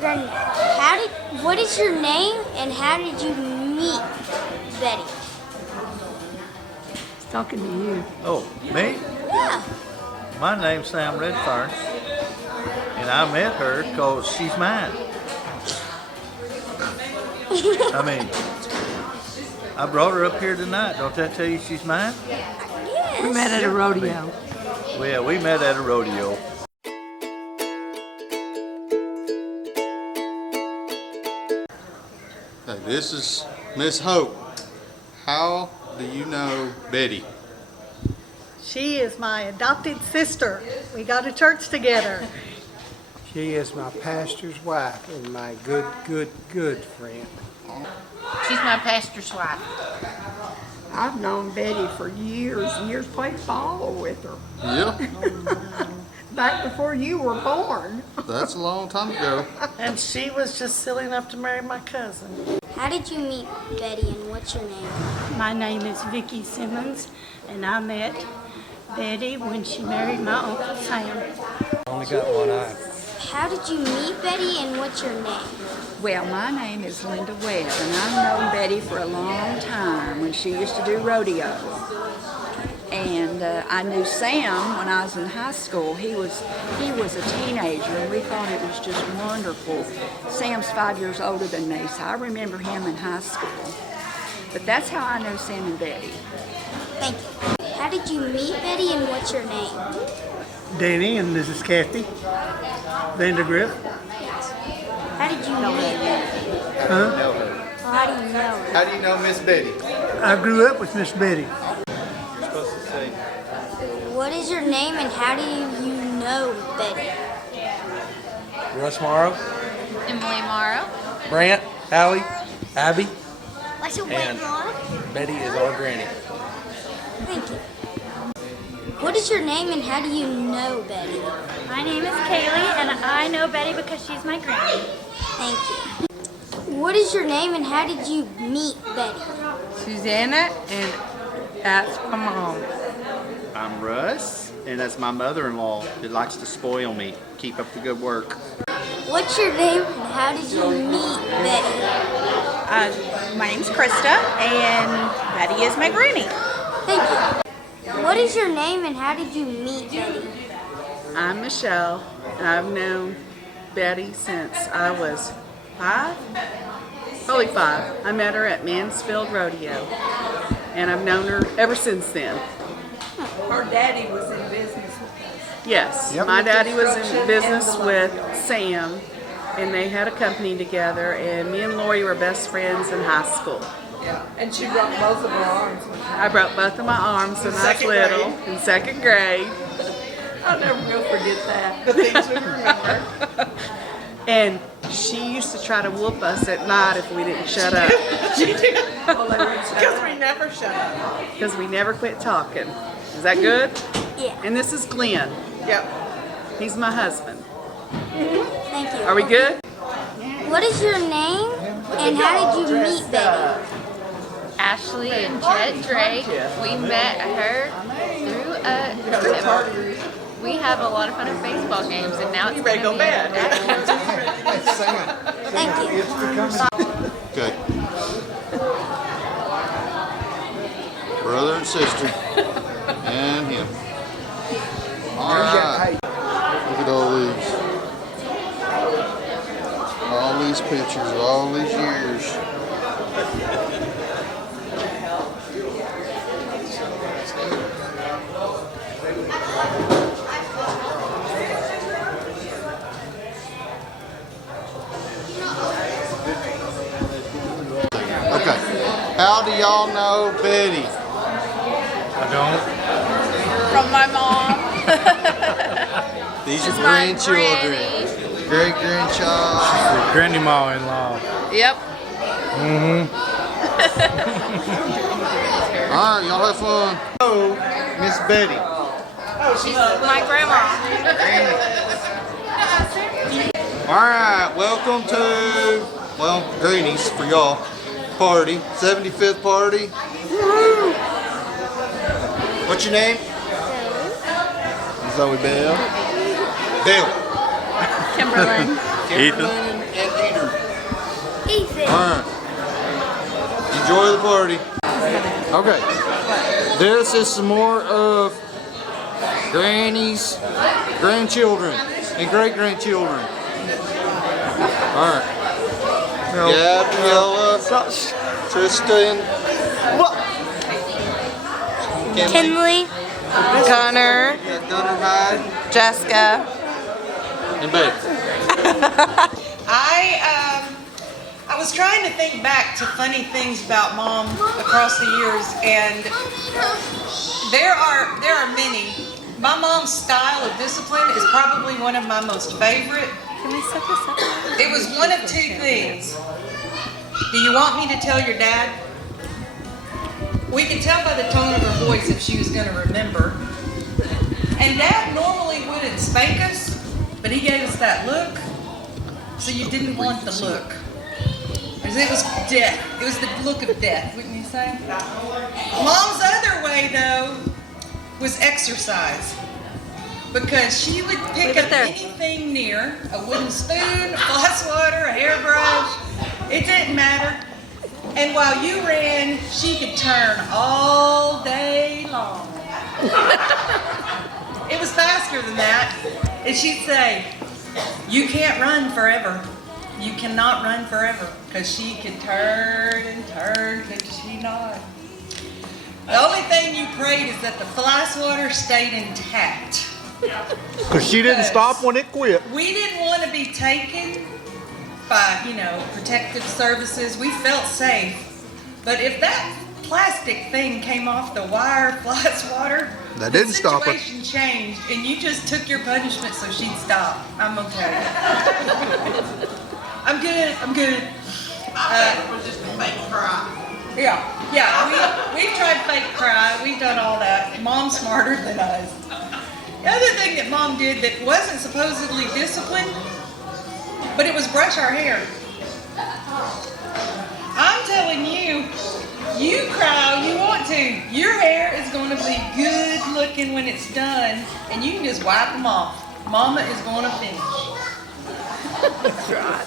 Granny, what is your name and how did you meet Betty? He's talking to you. Oh, me? Yeah. My name's Sam Redfearn, and I met her because she's mine. I mean, I brought her up here tonight. Don't that tell you she's mine? Yes. We met at a rodeo. Well, we met at a rodeo. Okay, this is Miss Hope. How do you know Betty? She is my adopted sister. We go to church together. She is my pastor's wife and my good friend. She's my pastor's wife. I've known Betty for years and years, played ball with her. Yeah, Back before you were born. that's a long time ago. And she was just silly enough to marry my cousin. How did you meet Betty and what's your name? My name is Vicki Simmons, and I met Betty when she married my Uncle Sam. Only got one eye. How did you meet Betty and what's your name? Well, my name is Linda Webb, and I've known Betty for a long time when she used to do rodeo. And I knew Sam when I was in high school. He was a teenager, and we thought it was just wonderful. Sam's 5 years older than me, so I remember him in high school. But that's how I knew Sam and Betty. Thank you. How did you meet Betty and what's your name? Danny and this is Kathy. Vandergrift. How did you meet Betty? Huh? Well, how do you know her? How do you know Miss Betty? I grew up with Miss Betty. You're supposed to say. What is your name and how do you know Betty? Russ Morrow, Emily Morrow. Brant, Allie, Abby, What's your And- Mom? Betty is our granny. Thank you. What is your name and how do you know Betty? My name is Kaylee, and I know Betty because she's my granny. Thank you. What is your name and how did you meet Betty? Susanna, and that's my mom. I'm Russ, and that's my mother-in-law that likes to spoil me. Keep up the good work. What's your name and how did you meet Betty? My name's Krista, and Betty is my granny. Thank you. What is your name and how did you meet Betty? I'm Michelle, and I've known Betty since I was 5, probably 5. I met her at Mansfield Rodeo, and I've known her ever since then. Her daddy was in business with us. Yes, my daddy was in business with Sam, and they had a company together, and me and Lori were best friends in high school. Yeah, and she broke both of her arms. I broke both of my arms when I was little, in 2nd grade. I'll never will forget that. The things we remember. And she used to try to whoop us at night if we didn't shut up. She did. Because we never shut up. Because we never quit talking. Is that good? Yeah. And this is Glenn. Yep. He's my husband. Thank you. Are we good? What is your name and how did you meet Betty? Ashley and Jet Drake. We met her through a. We have a lot of fun at baseball games, and now it's ready to go bad. Thank you. Okay. Brother and sister. And him. Alright. Look at all these. All these pictures, all these years. Okay. How do y'all know Betty? I don't. From my mom. These are my grandchildren. granny. Great grandchild. The grandma-in-law. Yep. Alright, y'all have fun. Oh, Miss Betty. She's my grandma. Alright, welcome to, well, Granny's for y'all party. 75th party. Woo! What's your name? Zoe Bell. Bill. Kimberlyn. Kimberlyn Ethan. All right. Enjoy the party. Okay. This is some more of Granny's grandchildren and great-grandchildren. All right. Gabriella, Tristan, Kinley. Gunner, Gunner Hyde, Jessica. and Betty. I was trying to think back to funny things about Mom across the years, and there are many. My mom's style of discipline is probably one of my most favorite. Can we set this up? It was one of two things. Do you want me to tell your dad? We could tell by the tone of her voice if she was going to remember. And Dad normally wouldn't spank us, but he gave us that look, so you didn't want the look. It was death. It was the look of death, wouldn't you say? Mom's other way, though, was exercise. Because she would pick up anything near, a wooden spoon, a glass of water, a hairbrush, it didn't matter. And while you ran, she could turn all day long. It was faster than that. And she'd say, you can't run forever. You cannot run forever. Because she could turn and turn, could she not? The only thing you prayed is that the fly swatter stayed intact. Because she didn't stop when it quit. We didn't want to be taken by, protective services. We felt safe. But if that plastic thing came off the wire fly swatter, That didn't stop her. the situation changed, and you just took your punishment so she'd stop. I'm okay. I'm good. It was just a fake cry. Yeah. We've tried fake cry. We've done all that. Mom's smarter than us. The other thing that Mom did that wasn't supposedly disciplined, but it was brush our hair. I'm telling you, you cry all you want to. Your hair is going to be good looking when it's done, and you can just wipe them off. Mama is going to finish. That's right.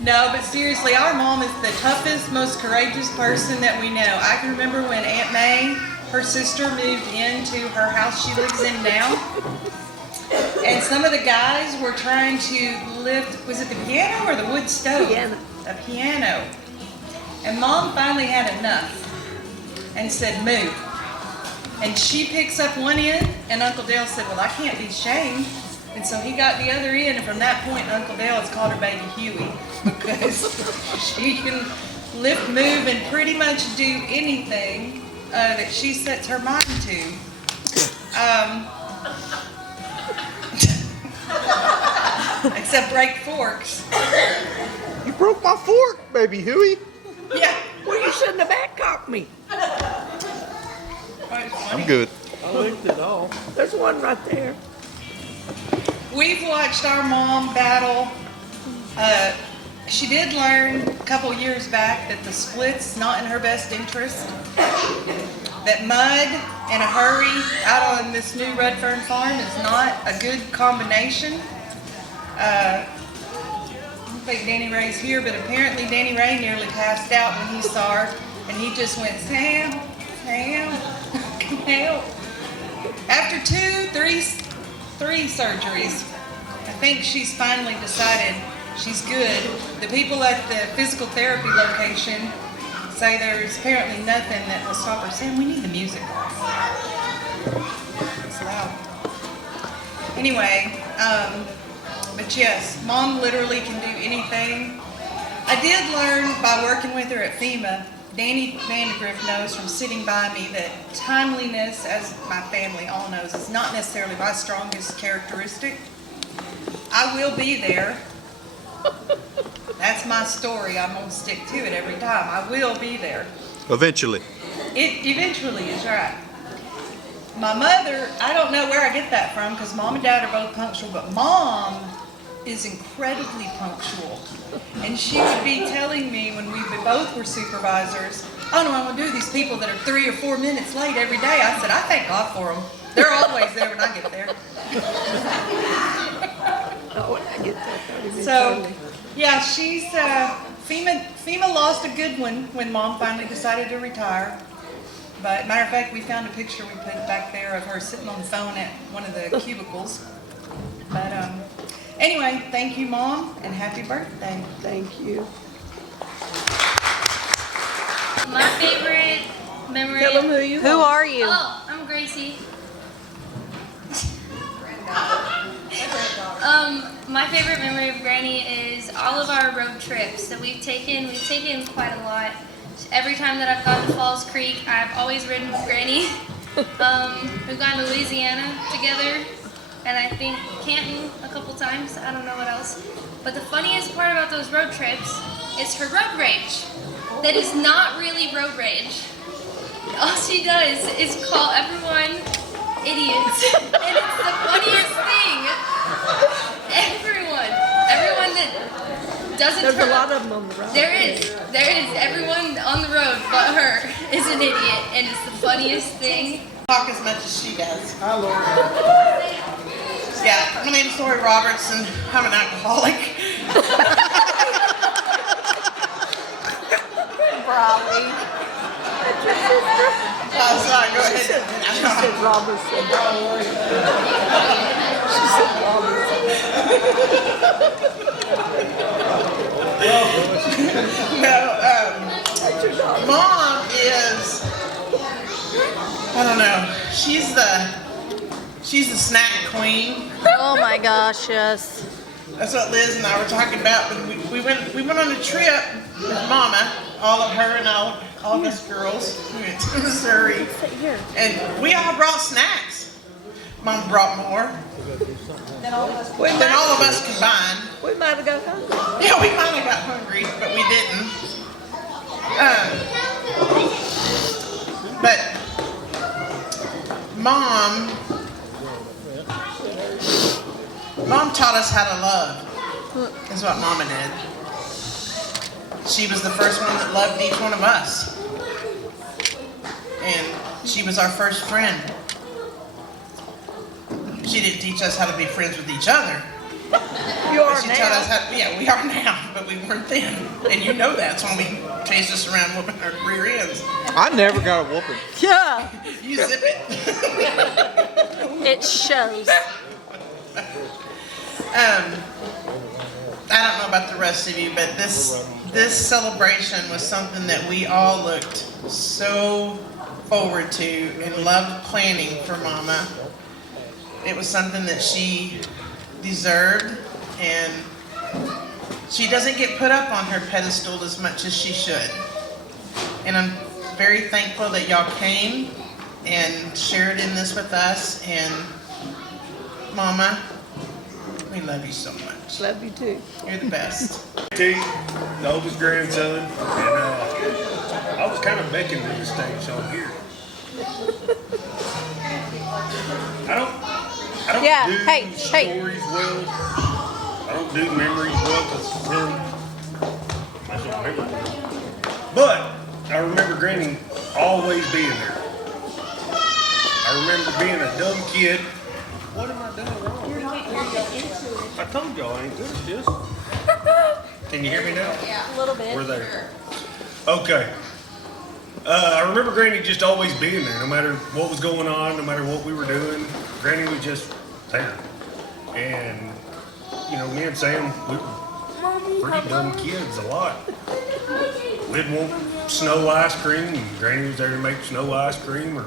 No, but seriously, our mom is the toughest, most courageous person that we know. I can remember when Aunt May, her sister, moved into her house she lives in now. And some of the guys were trying to lift, was it the piano or the wood stove? A piano. And Mom finally had enough and said, move. And she picks up one end, and Uncle Dale said, well, I can't be shamed. And so he got the other end, and from that point, Uncle Dale has called her Baby Huey because she can lift, move, and pretty much do anything that she sets her mind to. Except break forks. You broke my fork, Baby Huey. Yeah. Well, you shouldn't have back caught me. I'm good. I licked it all. There's one right there. We've watched our mom battle. She did learn a couple years back that the split's not in her best interest. That mud and a hurry out on this new Redfearn Farm is not a good combination. I don't think Danny Ray's here, but apparently Danny Ray nearly passed out when he saw her, and he just went, Sam, come help. After three surgeries, I think she's finally decided she's good. The people at the physical therapy location say there's apparently nothing that will stop her. Sam, we need the music. It's loud. Anyway, but yes, Mom literally can do anything. I did learn by working with her at FEMA, Danny Vandegrift knows from sitting by me that timeliness, as my family all knows, is not necessarily my strongest characteristic. I will be there. That's my story. I'm going to stick to it every time. I will be there. Eventually. It eventually is right. My mother, I don't know where I get that from because Mom and Dad are both punctual, but Mom is incredibly punctual. And she would be telling me when we both were supervisors, I don't know what I'm going to do with these people that are 3 or 4 minutes late every day. I said, I thank God for them. They're always there when I get there. Oh, when I get there. So, yeah, she's FEMA lost a good one when Mom finally decided to retire. But matter of fact, we found a picture we put back there of her sitting on the phone at one of the cubicles. But anyway, thank you, Mom, and happy birthday. Thank you. My favorite memory. Tell them who you Who are you? Oh, I'm Gracie. My favorite memory of Granny is all of our road trips that we've taken. We've taken quite a lot. Every time that I've gone to Falls Creek, I've always ridden with Granny. We've gone to Louisiana together, and I think Canton a couple times. I don't know what else. But the funniest part about those road trips is her road rage. That is not really road rage. All she does is call everyone idiots. And it's the funniest thing. Everyone that doesn't There's turn a lot up, of them on the road. There is. Everyone on the road but her is an idiot, and it's the funniest thing. Talk as much as she does. Hi, Lori. Yeah, my name's Lori Roberts, and I'm an alcoholic. Probably. Oh, sorry, go ahead. She said Robertson. She said Robertson. No, Mom is, I don't know, she's the snack queen. Oh my gosh, yes. That's what Liz and I were talking about. We went on a trip with Mama, all of her and all of us girls. We went to Missouri, and we all brought snacks. Mom brought more than all of us combined. We might have got hungry. Yeah, we might have got hungry, but we didn't. But Mom taught us how to love. That's what Mama did. She was the first one that loved each one of us. And she was our first friend. She didn't teach us how to be friends with each other. You are She now. taught us how, yeah, we are now, but we weren't then. And you know that, so when we chased us around whooping our rear ends. I never got a whooping. Yeah, You zip it. it shows. I don't know about the rest of you, but this celebration was something that we all looked so forward to and loved planning for Mama. It was something that she deserved, and she doesn't get put up on her pedestal as much as she should. And I'm very thankful that y'all came and shared in this with us. And Mama, we love you so much. Love you too. You're the best. T, the oldest grandson, and I was kind of making the mistake, so I'm here. I don't Yeah, do hey. stories well. I don't do memories well because really, I don't remember them. But I remember Granny always being there. I remember being a dumb kid. What am I doing wrong? You're not into it. I told y'all I ain't good at this. Can you hear me now? Yeah, a little bit. We're there. Okay. I remember Granny just always being there, no matter what was going on, no matter what we were doing. Granny was just there. And, you know, me and Sam, we were pretty dumb kids a lot. We'd want snow ice cream, and Granny was there to make snow ice cream, or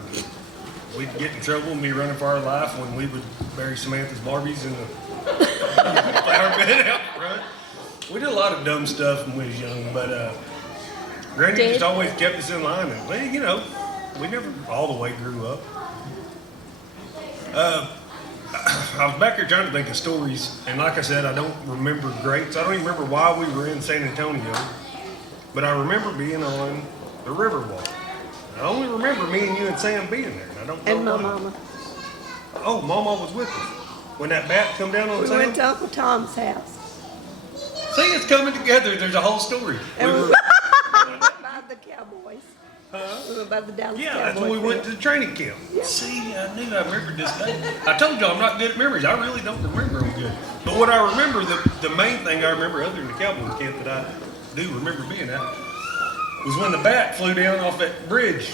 we'd get in trouble and be running for our life when we would bury Samantha's Barbies in the flower bed out front. We did a lot of dumb stuff when we was young, but Granny just always kept us in line, and well, you know, we never all the way grew up. I was back here trying to think of stories, and like I said, I don't remember great, so I don't even remember why we were in San Antonio, but I remember being on the Riverwalk. I only remember me and you and Sam being there, and I don't know And my why. mama. Oh, Mama was with us. When that bat come down on We Sam? went to Uncle Tom's house. See, it's coming together. There's a whole story. And we were by the Cowboys. About the Dallas Yeah, that's Cowboys when we went fan. to the training camp. See, I knew I remembered this day. I told you I'm not good at memories. I really don't remember them good. But what I remember, the main thing I remember other than the Cowboys camp that I do remember being at was when the bat flew down off that bridge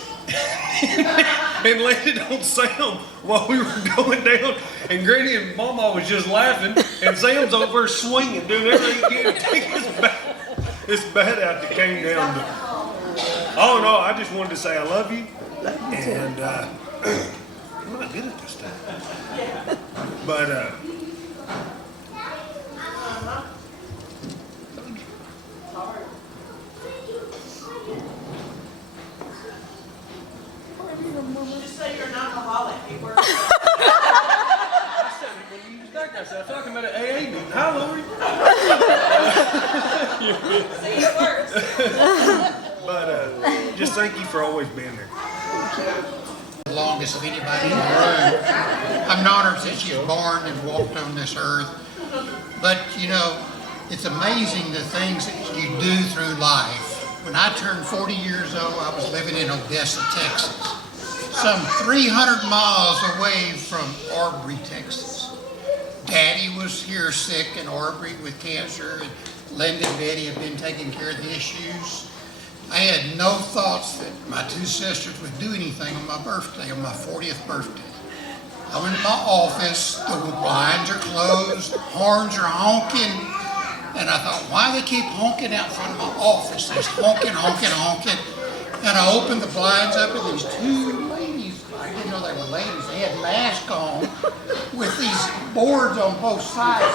and landed on Sam while we were going down. And Granny and Mama was just laughing, and Sam's over swinging, doing everything he can to take his bat out that came down. But, oh no, I just wanted to say I love you. And I'm not good at this stuff. But Just say you're an alcoholic. You work. I said, I'm talking about an AA meeting. Hi, Lori. See, it works. But just thank you for always being there. The longest of anybody in the room. I've known her since she was born and walked on this earth. But you know, it's amazing the things that you do through life. When I turned 40 years old, I was living in Odessa, Texas, some 300 miles away from Aubrey, Texas. Daddy was here sick in Aubrey with cancer, and Linda and Betty have been taking care of the issues. I had no thoughts that my two sisters would do anything on my birthday, on my 40th birthday. I went to my office, the blinds are closed, horns are honking, and I thought, why do they keep honking out front of my office? There's honking, honking, honking. And I opened the blinds up, and these two ladies, I didn't know they were ladies, they had masks on with these boards on both sides.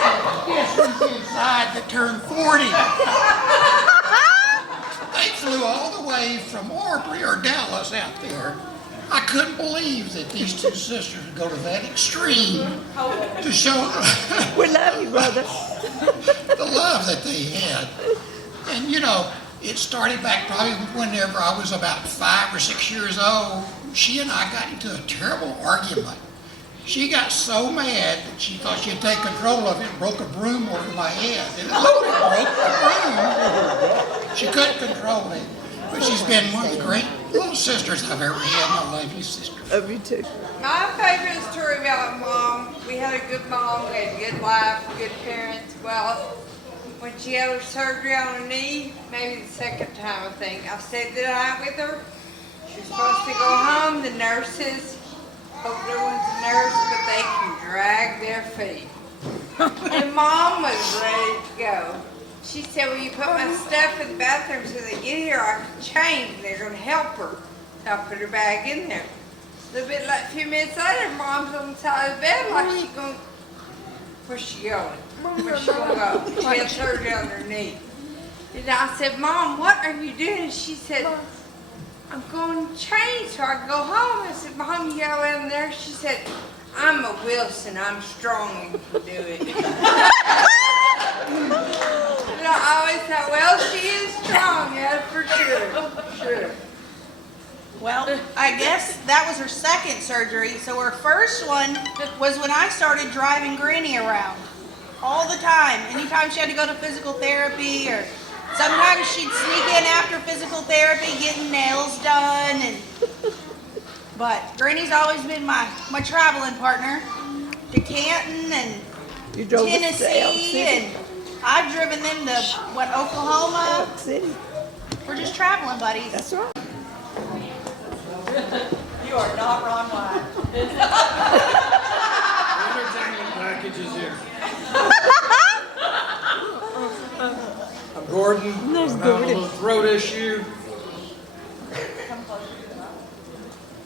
Guess who's inside that turned 40? They flew all the way from Aubrey or Dallas out there. I couldn't believe that these two sisters would go to that extreme to show We love you, brother. the love that they had. And you know, it started back probably whenever I was about 5 or 6 years old. She and I got into a terrible argument. She got so mad that she thought she'd take control of it and broke a broom over my head. And it literally broke the broom. She couldn't control it. But she's been one of the great little sisters I've ever had. I love you, sister. Love you too. My favorite story about Mom, we had a good mom, we had a good life, good parents. Well, when she had her surgery on her knee, maybe the second time I think, I stayed the night with her. She was supposed to go home. The nurses, hope everyone's a nurse, but they can drag their feet. And Mom was ready to go. She said, well, you put my stuff in the bathroom so they get here, I can change, and they're going to help her. So I put her bag in there. A little bit like a few minutes later, Mom's on the side of the bed like she going, where's she going? Where's she going to go? She had surgery on her knee. And I said, Mom, what are you doing? She said, I'm going to change so I can go home. I said, Mom, you go in there? She said, I'm a Wilson, I'm strong and can do it. And I always thought, well, she is strong, yeah, for sure. Well, I guess that was her second surgery. So her first one was when I started driving Granny around all the time. Anytime she had to go to physical therapy, or sometimes she'd sneak in after physical therapy getting nails done. But Granny's always been my traveling partner to Canton and You drove us to Elk Tennessee, City. and I've driven them to, Oklahoma? Elk City. We're just traveling buddies. That's right. You are not Ron White. Entertainment package is here. I'm Gordon. I'm having a little throat issue.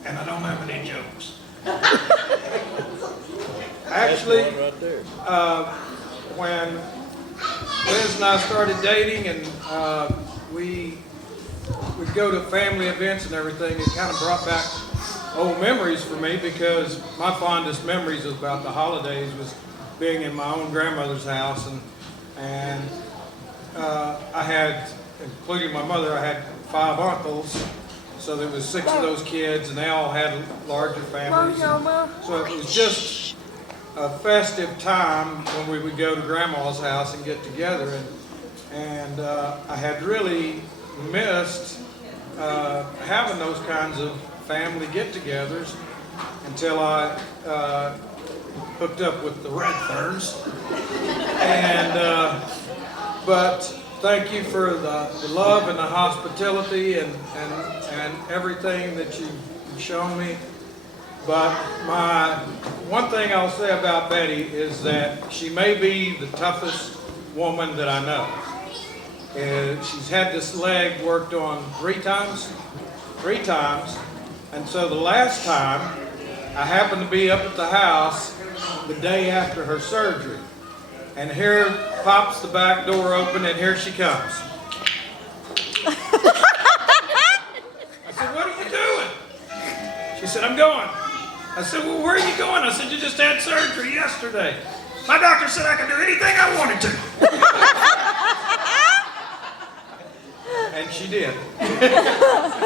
And I don't have any jokes. Actually, when Liz and I started dating and we would go to family events and everything, it kind of brought back old memories for me, because my fondest memories about the holidays was being in my own grandmother's house, and I had, including my mother, I had 5 uncles. So there was 6 of those kids, and they all had larger families. So it was just a festive time when we would go to Grandma's house and get together. And I had really missed having those kinds of family get-togethers until I hooked up with the Redfearns. And but thank you for the love and the hospitality and everything that you've shown me. But one thing I'll say about Betty is that she may be the toughest woman that I know. She's had this leg worked on three times. And so the last time, I happened to be up at the house the day after her surgery. And here pops the back door open, and here she comes. I said, "What are you doing?" She said, "I'm going." I said, "Well, where are you going?" I said, "You just had surgery yesterday." "My doctor said I could do anything I wanted to." And she did.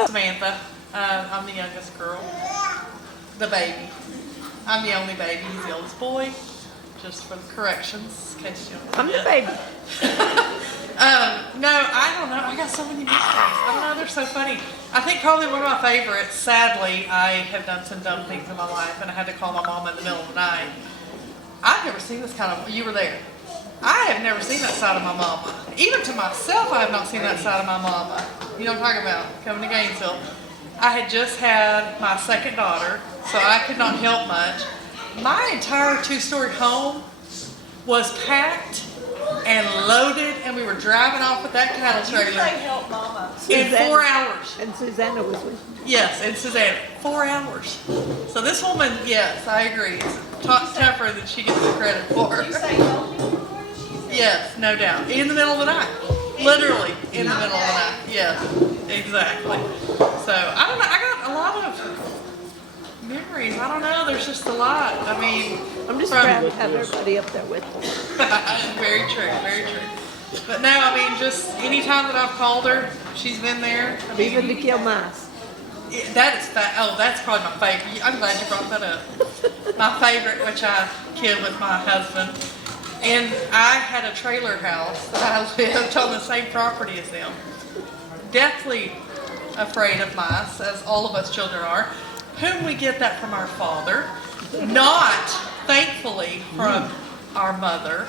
Samantha, I'm the youngest girl, the baby. I'm the only baby, he's the oldest boy, just for the corrections, in case you don't I'm the baby. No, I don't know, I got so many mysteries. I don't know, they're so funny. I think probably one of my favorites, sadly, I have done some dumb things in my life and I had to call my mom in the middle of the night. I've never seen this kind of, you were there. I have never seen that side of my mama. Even to myself, I have not seen that side of my mama. You know what I'm talking about, coming to Gainesville. I had just had my second daughter, so I could not help much. My entire two-story home was packed and loaded, and we were driving off with that cattle trailer. help Mama. In 4 hours. And Susanna was with you. Yes, and Susanna, 4 hours. So this woman, yes, I agree, is tougher than she gets the credit for. You say help me? Yes, no doubt. In the middle of the night. Literally in the middle of the night. Yes, exactly. So, I don't know, I got a lot of memories. I don't know, there's just a lot. I mean, I'm just proud to have everybody up there with me. Very true, very true. But no, I mean, just any time that I've called her, she's been there. I mean, Even to kill mice. that is oh, that's probably my favorite. I'm glad you brought that up. My favorite, which I killed with my husband. And I had a trailer house that I lived on the same property as them. Deathly afraid of mice, as all of us children are. Whom we get that from our father, not, thankfully, from our mother.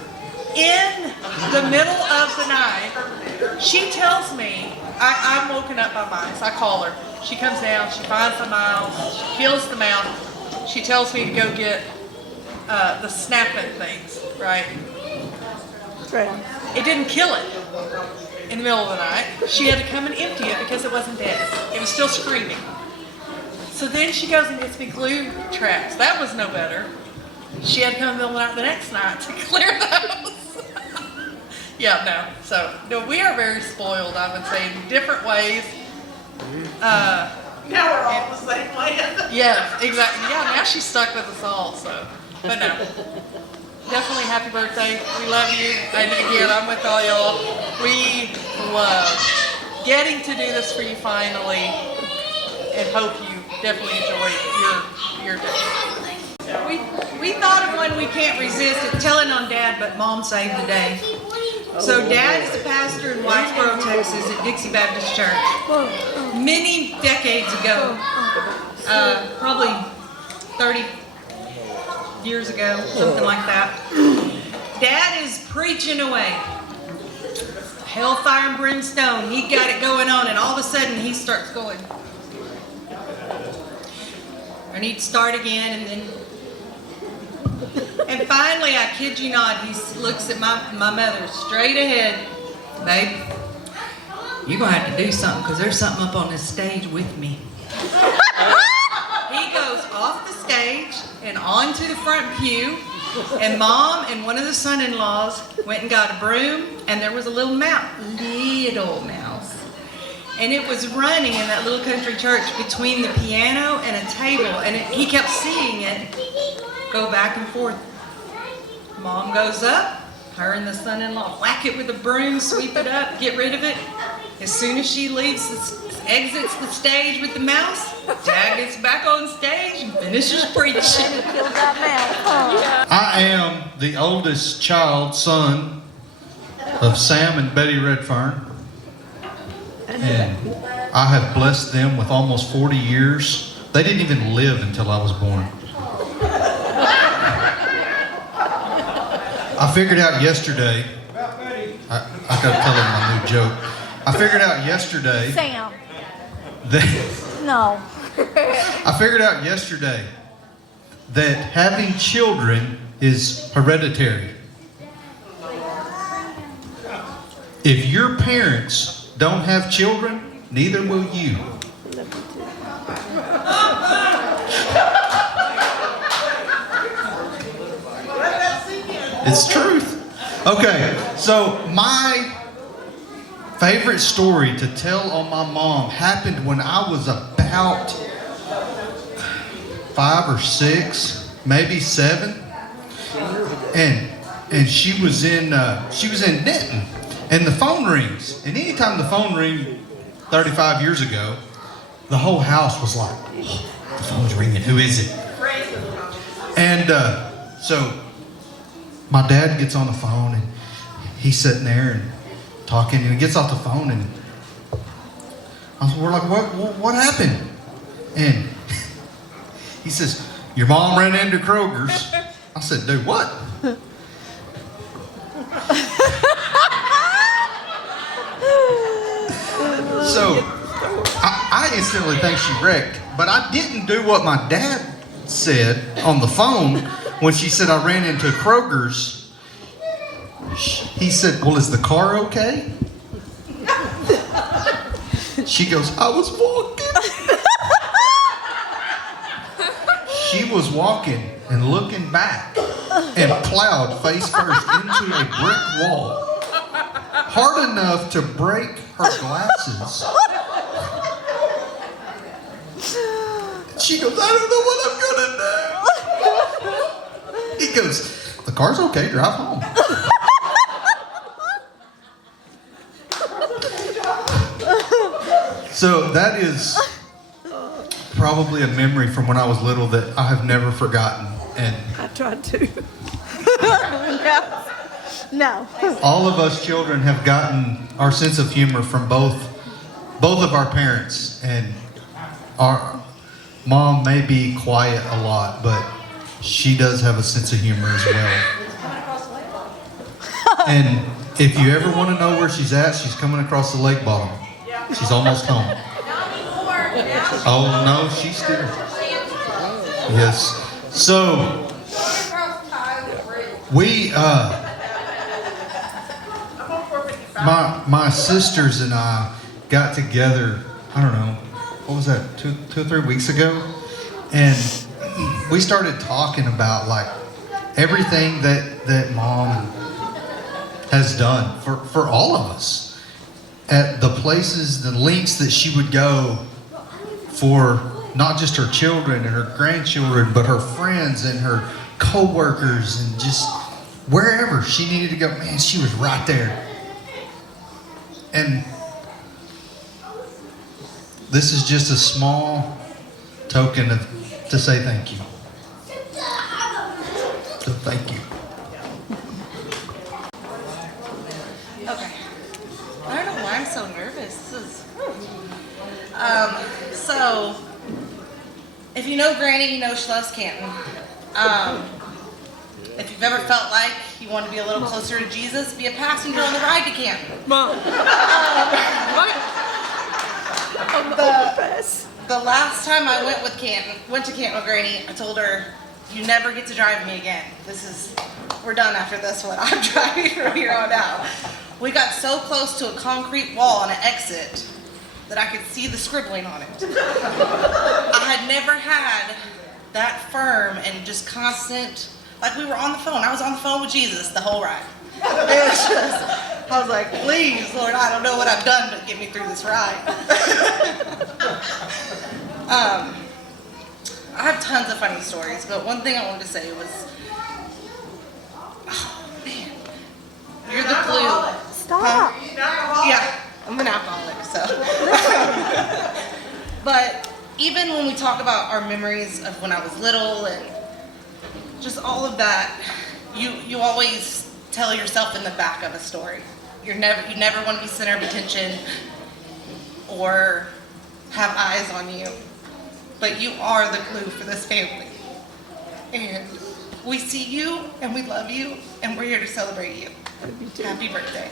In the middle of the night, she tells me, I'm woken up by mice. I call her. She comes down, she finds the mouse, she kills the mouse. She tells me to go get the snapping things, right? Right. It didn't kill it in the middle of the night. She had to come and empty it because it wasn't dead. It was still screaming. So then she goes and gets me glue traps. That was no better. She had to come in the middle of the night the next night to clear those. Yeah, no. So, no, we are very spoiled, I would say, in different ways. Now we're all the same way. Yeah, exactly. Yeah, now she's stuck with us all, so. But no. Definitely happy birthday. We love you. And again, I'm with all y'all. We love getting to do this for you finally, and hope you definitely enjoy your day. We thought of one we can't resist. It's telling on Dad, but Mom saved the day. So Dad is a pastor in Whitesboro, Texas at Dixie Baptist Church. Many decades ago, probably 30 years ago, something like that. Dad is preaching away. Hellfire and brimstone. He got it going on, and all of a sudden he starts going. I need to start again, and then. And finally, I kid you not, he looks at my mother straight ahead. Babe, you're going to have to do something because there's something up on this stage with me. He goes off the stage and onto the front pew, and Mom and one of the son-in-laws went and got a broom, and there was a little mouse, and it was running in that little country church between the piano and a table, and he kept seeing it go back and forth. Mom goes up, her and the son-in-law whack it with a broom, sweep it up, get rid of it. As soon as she exits the stage with the mouse, Dad gets back on stage and finishes preaching. I am the oldest child, son of Sam and Betty Redfearn. And I have blessed them with almost 40 years. They didn't even live until I was born. I figured out yesterday, I gotta tell them my new joke. I figured out yesterday Sam. that, No. I figured out yesterday that having children is hereditary. If your parents don't have children, neither will you. It's truth. Okay, so my favorite story to tell on my mom happened when I was about 5 or 6, maybe 7, and she was in Denton, and the phone rings, and anytime the phone rings 35 years ago, the whole house was like, oh, the phone's ringing, who is it? And so my dad gets on the phone, and he's sitting there and talking, and he gets off the phone, and we're like, what happened? And he says, your mom ran into Kroger's. I said, do what? So I instantly think she wrecked, but I didn't do what my dad said on the phone when she said I ran into Kroger's. He said, well, is the car okay? She goes, I was walking. She was walking and looking back and plowed face first into a brick wall, hard enough to break her glasses. She goes, I don't know what I'm gonna do. He goes, the car's okay, drive home. So that is probably a memory from when I was little that I have never forgotten. And I tried to. No. all of us children have gotten our sense of humor from both of our parents. And our mom may be quiet a lot, but she does have a sense of humor as well. And if you ever want to know where she's at, she's coming across the lake bottom. She's almost home. Oh no, she's still. Yes. So we my sisters and I got together, I don't know, what was that, two or 3 weeks ago? And we started talking about like everything that mom has done for all of us. At the places, the lengths that she would go for not just her children and her grandchildren, but her friends and her co-workers and just wherever she needed to go, man, she was right there. And this is just a small token to say thank you. So thank you. Okay. I don't know why I'm so nervous. This is, so, if you know Granny, you know she loves Canton. If you've ever felt like you want to be a little closer to Jesus, be a passenger on the ride to Canton. Mom. The last time I went to Canton with Granny, I told her, you never get to drive me again. We're done after this one. I'm driving from here on out. We got so close to a concrete wall on an exit that I could see the scribbling on it. I had never had that firm and just constant, like we were on the phone. I was on the phone with Jesus the whole ride. It was just, I was like, please, Lord, I don't know what I've done, but get me through this ride. I have tons of funny stories, but one thing I wanted to say was, oh man, you're the glue. Stop. Yeah, I'm an alcoholic, so. But even when we talk about our memories of when I was little and just all of that, you always tell yourself in the back of a story. You never want to be center of attention or have eyes on you, but you are the glue for this family. And we see you, and we love you, and we're here to celebrate you. Happy birthday.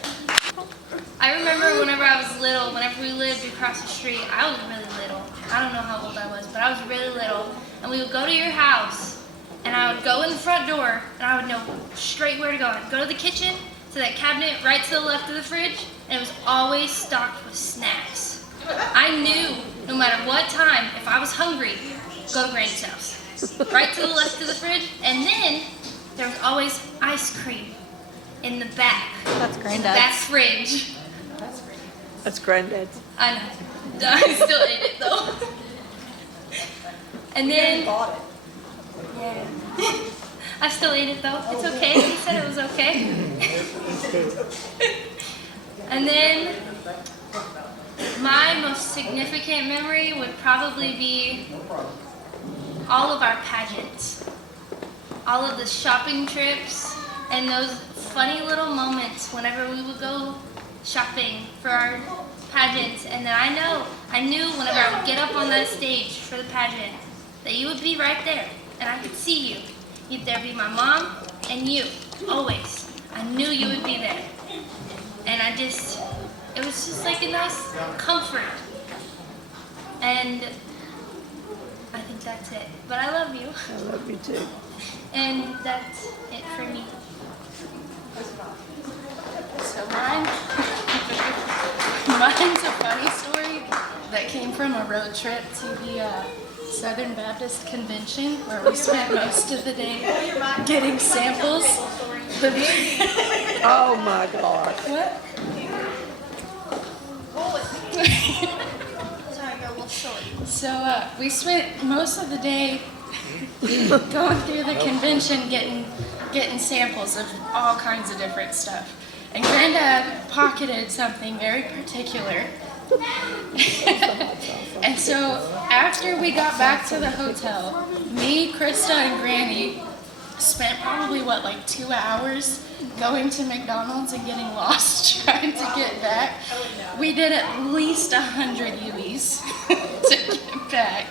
I remember whenever I was little, whenever we lived across the street, I was really little. I don't know how old I was, but I was really little. And we would go to your house, and I would go in the front door, and I would know straight where to go. I'd go to the kitchen, to that cabinet right to the left of the fridge, and it was always stocked with snacks. I knew no matter what time, if I was hungry, go to Granny's house. Right to the left of the fridge, and then there was always ice cream in the back. That's Granddad's. Back fridge. That's Granddad's. I know. I still ate it though. And then yeah. I still ate it though. It's okay. He said it was okay. And then my most significant memory would probably be all of our pageants. All of the shopping trips and those funny little moments whenever we would go shopping for our pageants. And then I knew whenever I would get up on that stage for the pageant that you would be right there and I could see you. You'd there be my mom and you, always. I knew you would be there. And it was just like a nice comfort. And I think that's it. But I love you. I love you too. And that's it for me. So mine's a funny story that came from a road trip to the Southern Baptist Convention where we spent most of the day getting samples. Oh my God. What? So we spent most of the day going through the convention getting samples of all kinds of different stuff. And Granddad pocketed something very particular. And so after we got back to the hotel, me, Krista, and Granny spent probably, like 2 hours going to McDonald's and getting lost trying to get back. We did at least 100 U's to get back.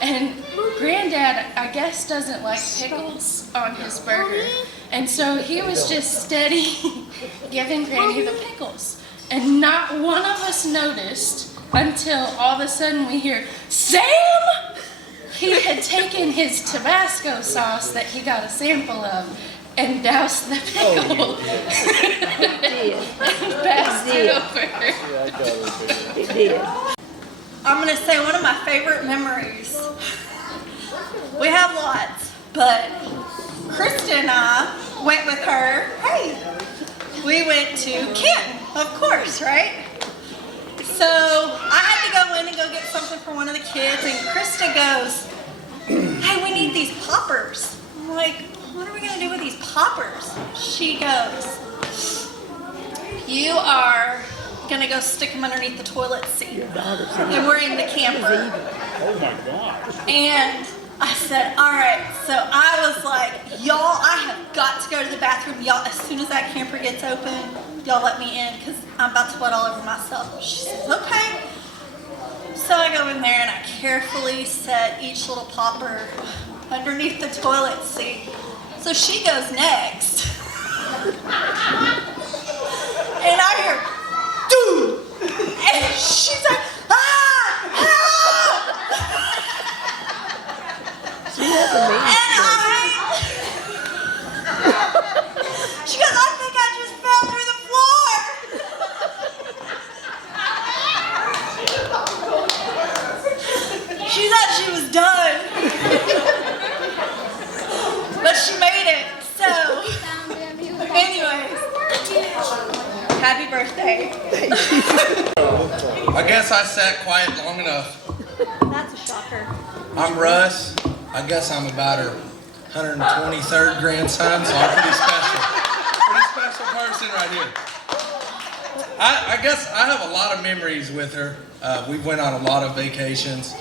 And Granddad, I guess, doesn't like pickles on his burger. And so he was just steady giving Granny the pickles. And not one of us noticed until all of a sudden we hear, "Sam!" He had taken his Tabasco sauce that he got a sample of and doused the pickle. And passed it over. He did. I'm gonna say one of my favorite memories. We have lots, but Krista and I went with her. Hey, we went to Canton, of course, right? So I had to go in and go get something for one of the kids, and Krista goes, "Hey, we need these poppers." I'm like, "What are we gonna do with these poppers?" She goes, "You are gonna go stick them underneath the toilet seat." And we're in the camper. Oh my God. And I said, "All right." So I was like, "Y'all, I have got to go to the bathroom. Y'all, as soon as that camper gets open, y'all let me in because I'm about to sweat all over myself." She says, "Okay." So I go in there and I carefully set each little popper underneath the toilet seat. So she goes next. And I hear, "Dude!" And she's like, "Ah! Help!" She has a mean She goes, "I think I just fell through the floor." She thought she was done. But she made it. So, anyways, happy birthday. I guess I sat quiet long enough. That's a shocker. I'm Russ. I guess I'm about her 123rd grandson, so I'm pretty special. Pretty special person right here. I guess I have a lot of memories with her. We went on a lot of vacations.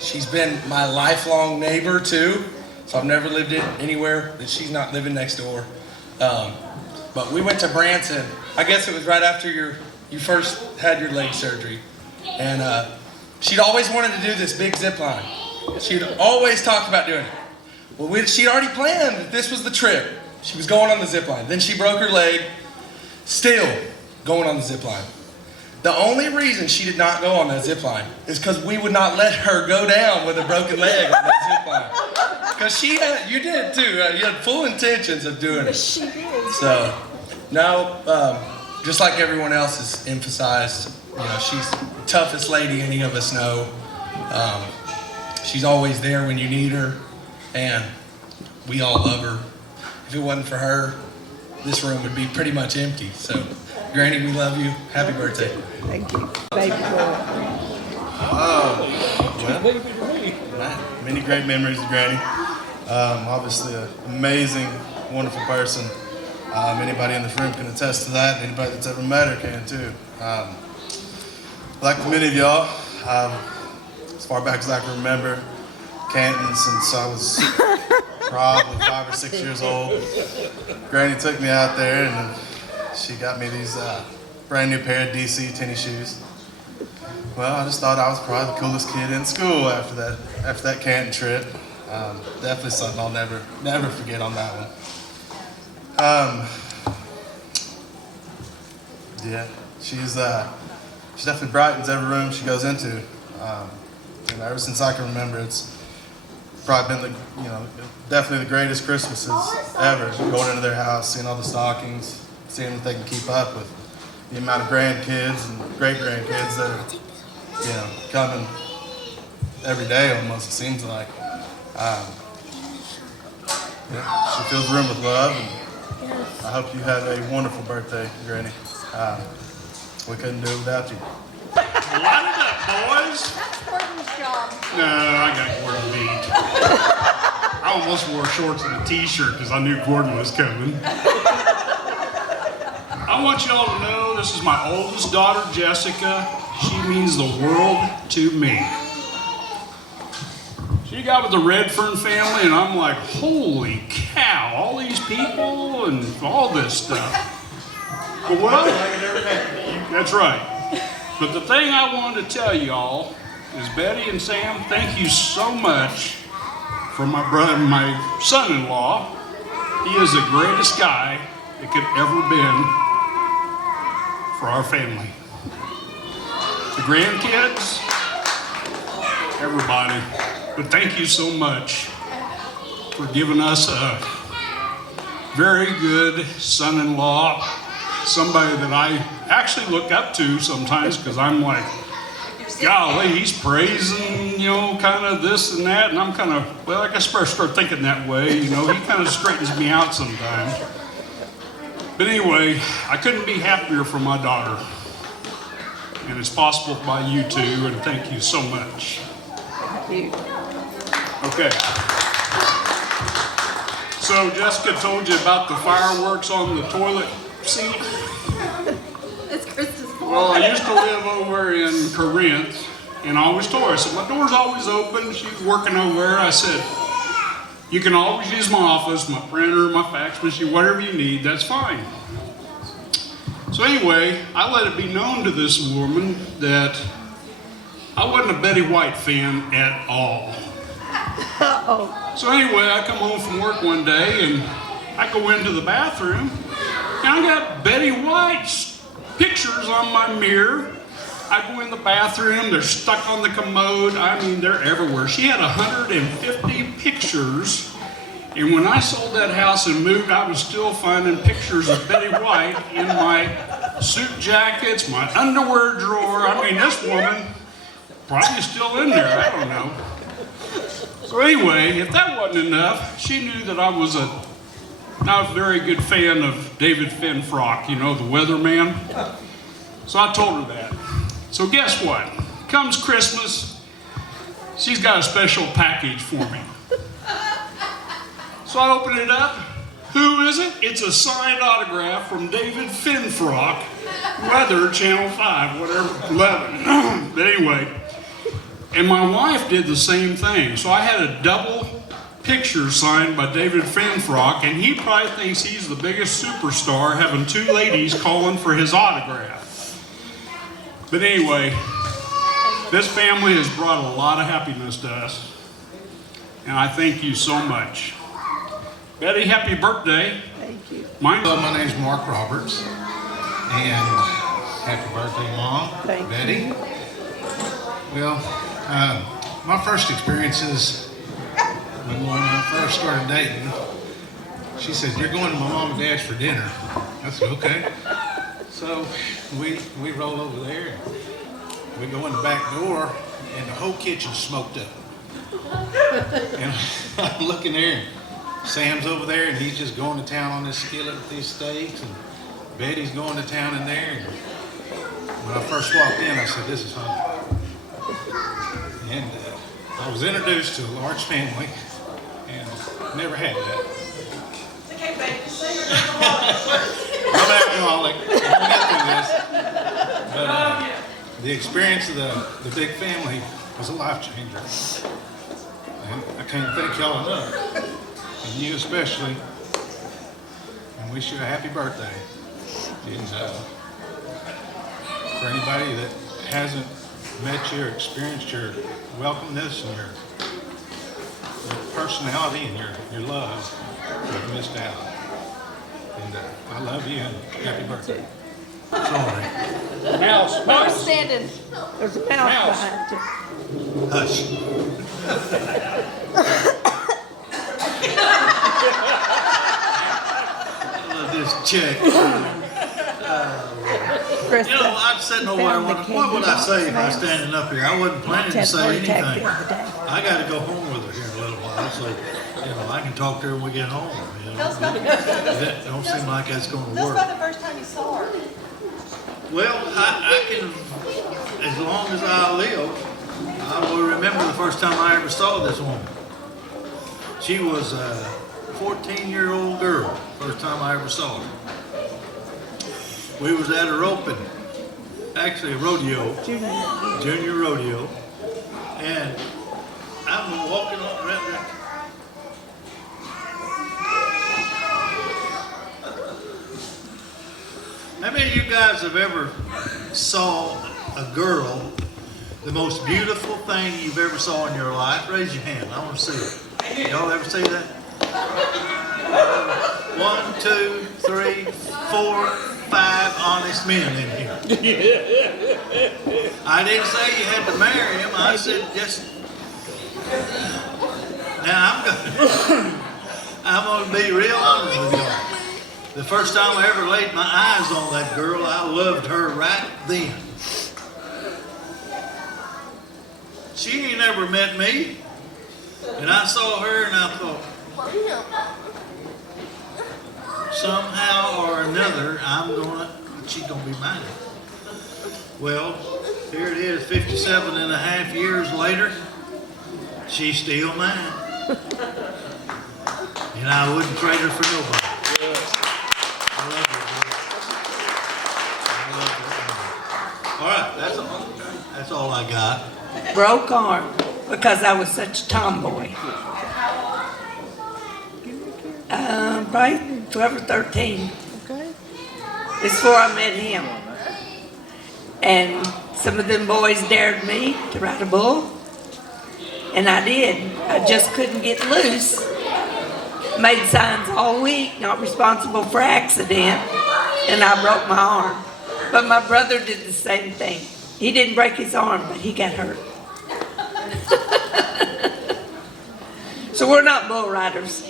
She's been my lifelong neighbor too, so I've never lived anywhere that she's not living next door. But we went to Branson. I guess it was right after you first had your leg surgery. And she'd always wanted to do this big zip line. She'd always talked about doing it. Well, she'd already planned that this was the trip. She was going on the zip line. Then she broke her leg, still going on the zip line. The only reason she did not go on that zip line is because we would not let her go down with a broken leg on that zip line. Because she had, you did too, you had full intentions of doing it. She did. So, no, just like everyone else has emphasized, you know, she's the toughest lady any of us know. She's always there when you need her, and we all love her. If it wasn't for her, this room would be pretty much empty. So, Granny, we love you. Happy birthday. Thank you. Baby boy. Well, many great memories of Granny. Obviously an amazing, wonderful person. Anybody in this room can attest to that. Anybody that's ever met her can too. Like many of y'all, as far back as I can remember, Canton since I was probably 5 or 6 years old. Granny took me out there and she got me these brand new pair of DC tennis shoes. Well, I just thought I was probably the coolest kid in school after that Canton trip. Definitely something I'll never forget on that one. Yeah, she definitely brightens every room she goes into. You know, ever since I can remember, it's probably been definitely the greatest Christmases ever. Going into their house, seeing all the stockings, seeing if they can keep up with the amount of grandkids and great grandkids that are, coming every day almost. It seems like. She fills the room with love, and I hope you have a wonderful birthday, Granny. We couldn't do it without you. Light it up, boys. That's Gordon's job. No, I got Gordon beat. I almost wore shorts and a t-shirt because I knew Gordon was coming. I want y'all to know this is my oldest daughter, Jessica. She means the world to me. She got with the Redfearn family, and I'm like, holy cow, all these people and all this stuff. But that's right. But the thing I wanted to tell y'all is Betty and Sam, thank you so much for my brother, my son-in-law. He is the greatest guy that could ever been for our family. The grandkids, everybody. But thank you so much for giving us a very good son-in-law, somebody that I actually look up to sometimes because I'm like, golly, he's praising, kind of this and that, and I'm kind of, well, I guess I start thinking that way, he kind of straightens me out sometimes. But anyway, I couldn't be happier for my daughter, and it's possible by you too, and thank you so much. Thank you. Okay. So Jessica told you about the fireworks on the toilet seat. It's Krista's fault. Well, I used to live over in Corinth, and I always told her, I said, my door's always open. She was working over there. I said, you can always use my office, my printer, my fax machine, whatever you need, that's fine. So anyway, I let it be known to this woman that I wasn't a Betty White fan at all. Uh-oh. So anyway, I come home from work one day and I go into the bathroom and I got Betty White's pictures on my mirror. I go in the bathroom, they're stuck on the commode. I mean, they're everywhere. She had 150 pictures. And when I sold that house and moved, I was still finding pictures of Betty White in my suit jackets, my underwear drawer. I mean, this woman probably still in there, I don't know. So anyway, if that wasn't enough, she knew that I was not a very good fan of David Finfrock, the weatherman. So I told her that. So guess what? Comes Christmas, she's got a special package for me. So I open it up. Who is it? It's a signed autograph from David Finfrock, Weather Channel 5, whatever, 11. But anyway, and my wife did the same thing. So I had a double picture signed by David Finfrock, and he probably thinks he's the biggest superstar having two ladies calling for his autograph. But anyway, This family has brought a lot of happiness to us, and I thank you so much. Betty, happy birthday. Thank you. Hello, my name's Mark Roberts, and happy birthday, Mom. Thank Betty. you. Well, my first experiences when I first started dating, she said, "You're going to my mom and dad's for dinner." I said, "Okay." So we roll over there, and we go in the back door, and the whole kitchen's smoked up. And I'm looking there, and Sam's over there, and he's just going to town on this skillet with these steaks, and Betty's going to town in there. And when I first walked in, I said, "This is home." And I was introduced to a large family, and never had that. I'm an alcoholic. We'll get through this. But the experience of the big family was a life changer. And I can't thank y'all enough. And you especially. And wish you a happy birthday. And for anybody that hasn't met you or experienced your welcomeness and your personality and your love, you've missed out. And I love you and happy birthday. Sorry. Mouse. We're standing. There's a mouse behind you. Hush. This check. You know, I'm sitting over there wondering, what would I say if I was standing up here? I wasn't planning to say anything. I got to go home with her here in a little while, so I can talk to her when we get home. That don't seem like that's going to work. Tell us about the first time you saw her. Well, I can, as long as I live, I will remember the first time I ever saw this woman. She was a 14-year-old girl, first time I ever saw her. We was at a roping, actually a rodeo, junior rodeo, and I'm walking on around there. How many of you guys have ever saw a girl, the most beautiful thing you've ever saw in your life? Raise your hand. I want to see it. Y'all ever see that? 1, 2, 3, 4, 5 honest men in here. I didn't say you had to marry him. I said just. Now I'm going to be real honest with y'all. The first time I ever laid my eyes on that girl, I loved her right then. She ain't never met me. And I saw her and I thought, somehow or another, she's gonna be mine. Well, here it is, 57 and a half years later, she's still mine. And I wouldn't trade her for nobody. I love her. All right, that's all I got. Broke arm because I was such a tomboy. Probably 12 or 13. Okay. It's before I met him. And some of them boys dared me to ride a bull. And I did. I just couldn't get loose. Made signs all week, not responsible for accident. And I broke my arm. But my brother did the same thing. He didn't break his arm, but he got hurt. So we're not bull riders.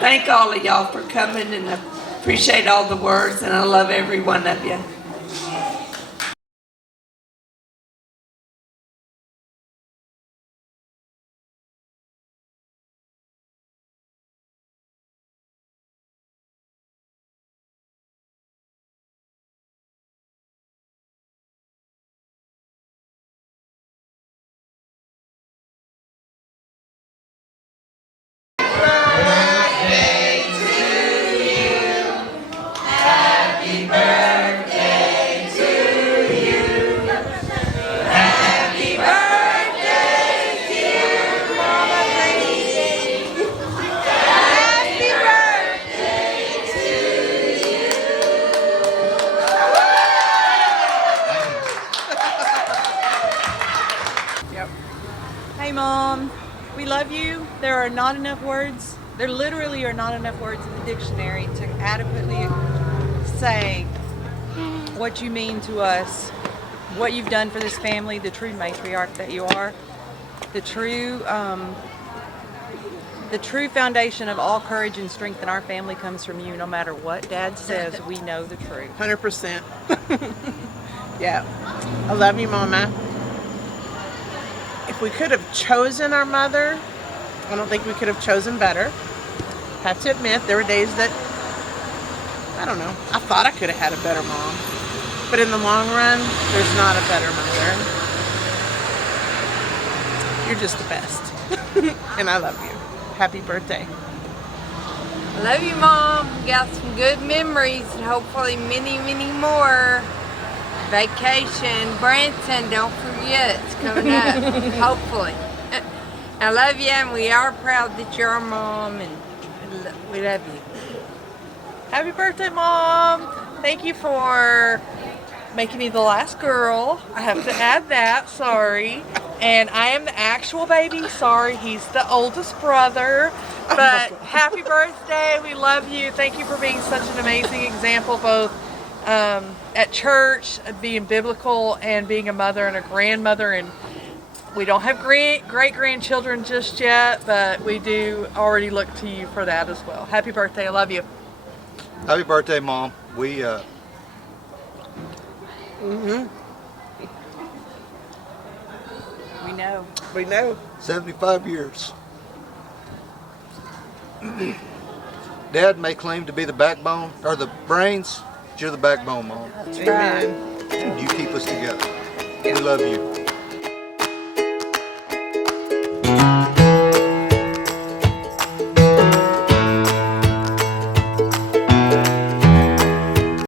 Thank all of y'all for coming, and I appreciate all the words, and I love every one of you. Happy birthday are not enough words. There literally are not enough words in the dictionary to adequately say what you mean to us, what you've done for this family, the true matriarch that you are, the true foundation of all courage and strength in our family comes from you. No matter what Dad says, we know the truth. 100%. Yeah. I love you, Mama. If we could have chosen our mother, I don't think we could have chosen better. Have to admit, there were days that, I don't know, I thought I could have had a better mom. But in the long run, there's not a better mother. You're just the best. And I love you. Happy birthday. I love you, Mom. You got some good memories and hopefully many, many more. Vacation, Branson, don't forget, it's coming up, hopefully. I love you, and we are proud that you're our mom, and we love you. Happy birthday, Mom. Thank you for making me the last girl. I have to add that, sorry. And I am the actual baby, sorry, he's the oldest brother. But happy birthday, we love you. Thank you for being such an amazing example, both at church, being biblical, and being a mother and a grandmother. And we don't have great-grandchildren just yet, but we do already look to you for that as well. Happy birthday, I love you. Happy birthday, Mom. We know. We know. 75 years. Dad may claim to be the backbone or the brains, but you're the backbone, Mom. Amen. You keep us together. We love you.